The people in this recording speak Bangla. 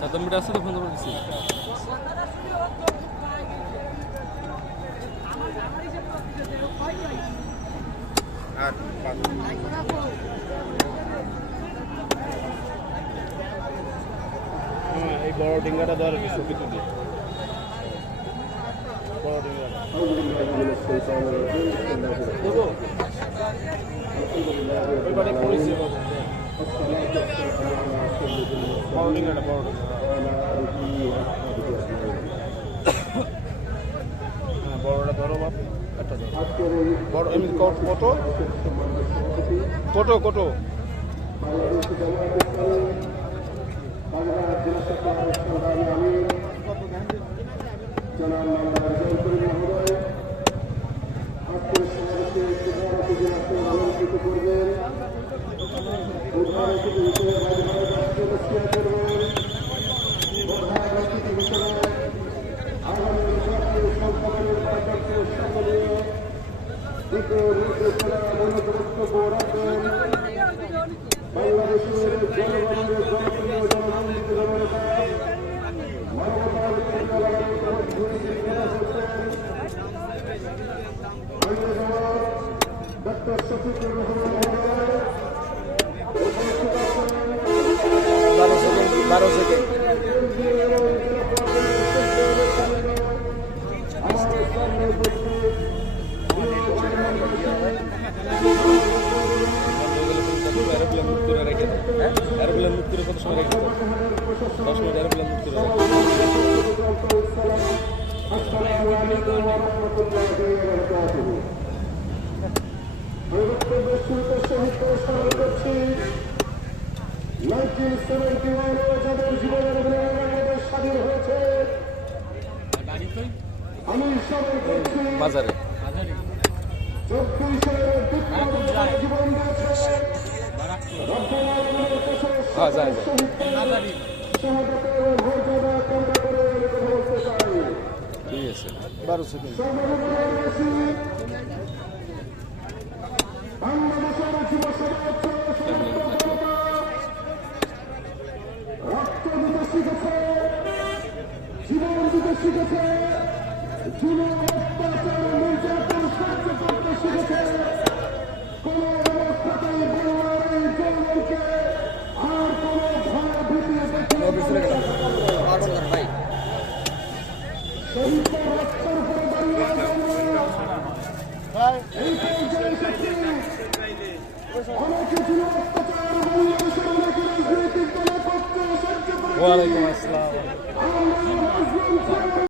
7 মিটার আছে তো ফোন করে দিছি এই বড় ডিঙ্গাটা ধর কিছু কিছু দিয়ে বড় ডিঙ্গাটা দেবো এবারে পড়েছে বড় ডিঙ্গাটা বড় হ্যাঁ বড়টা ধরো বাপ একটা ধরো বড় এমনি কত কত কত এরোপ্লেন মুক্ত করে কত সময় রেখে 10 মিনিট এরোপ্লেন মুক্ত করে বাজারে হ্যাঁ যায় ঠিক আছে 12 সেকেন্ড জীবন দিতে শিখেছে জীবন অত্যাচার নির্যাতন সহ্য করতে শিখেছে কোন অবস্থাতেই বলবার এই জনগণকে আর কোন ভয় ভীতি শহীদদের রক্তের উপরে দাঁড়িয়ে এই পর্যায়ে এসেছি অনেকে ছিল অত্যাচার বাংলাদেশের অনেক রাজনৈতিক দলের পক্ষে সহ্য করে ওয়ালাইকুম আসসালাম